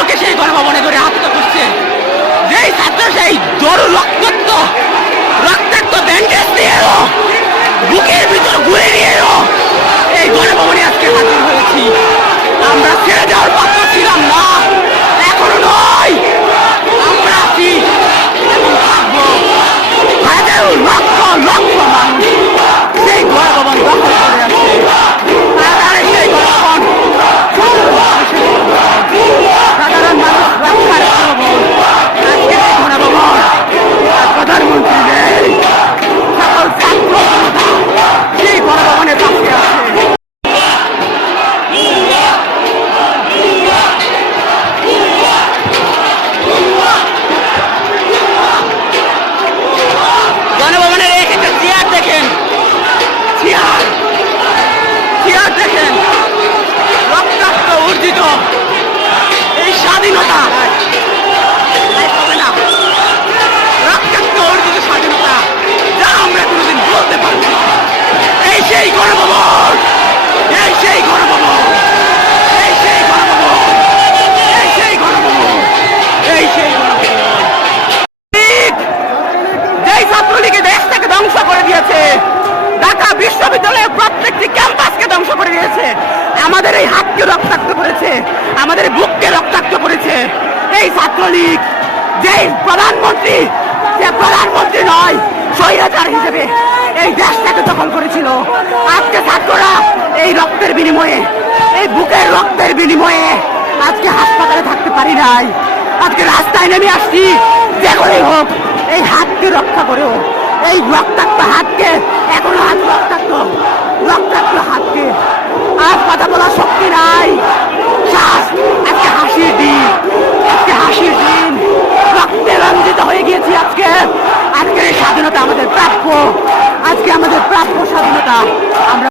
ছাত্রকে সেই গণভবনে করে আহত করছে, যেই ছাত্র সেই জড় রক্তাক্ত ব্যান্ডেজ নিয়েও বুকের ভিতর ঘুরে নিয়েও এই গণভবনে আজকে হাজির হয়েছি। আমরা ছেড়ে যাওয়ার পাত্র ছিলাম না, এখনো নয়। আমরা আছি এবং থাকবো। হাজারো লক্ষ লক্ষ মানুষ সেই গণভবন দখল করে আছে। সেই গণভবন সাধারণ মানুষ রক্ষার গণভবন। আজকে সেই গণভবন প্রধানমন্ত্রী নেই, সকল ছাত্র সেই গণভবনের পাশে আছে। গণভবনের এক একটা চেয়ার দেখেন, চেয়ার দেখেন, রক্তাক্ত অর্জিত এই স্বাধীনতা হবে না, রক্তাক্ত অর্জিত স্বাধীনতা যা আমরা কোনোদিন বলতে পারবো না। এই সেই গণভবন, এই সেই গণভবন, এই সেই গণভবন, এই সেই গণভবন, এই সেই গণভবন। যেই ছাত্রলীগে দেশটাকে ধ্বংস করে দিয়েছে, ঢাকা বিশ্ববিদ্যালয়ের প্রত্যেকটি ক্যাম্পাসকে ধ্বংস করে দিয়েছে, আমাদের এই হাতকে রক্তাক্ত করেছে, আমাদের বুককে রক্তাক্ত করেছে এই ছাত্রলীগ। যেই প্রধানমন্ত্রী, যে প্রধানমন্ত্রী নয়, স্বৈরাচার হিসেবে এই দেশটাকে দখল করেছিল, আজকে ছাত্ররা এই রক্তের বিনিময়ে, এই বুকের রক্তের বিনিময়ে আজকে হাসপাতালে থাকতে পারি নাই, আজকে রাস্তায় নেমে আসছি। যেগুলোই হোক, এই হাতকে রক্ষা করেও, এই রক্তাক্ত হাতকে, এখনো হাত রক্তাক্ত, রক্তাক্ত হাতকে আর কথা বলার শক্তি নাই। আজকে হাসির দিন, আজকে হাসির দিন, রক্তে রঞ্জিত হয়ে গিয়েছি আজকে। আজকের এই স্বাধীনতা আমাদের প্রাপ্য, আজকে আমাদের প্রাপ্য স্বাধীনতা আমরা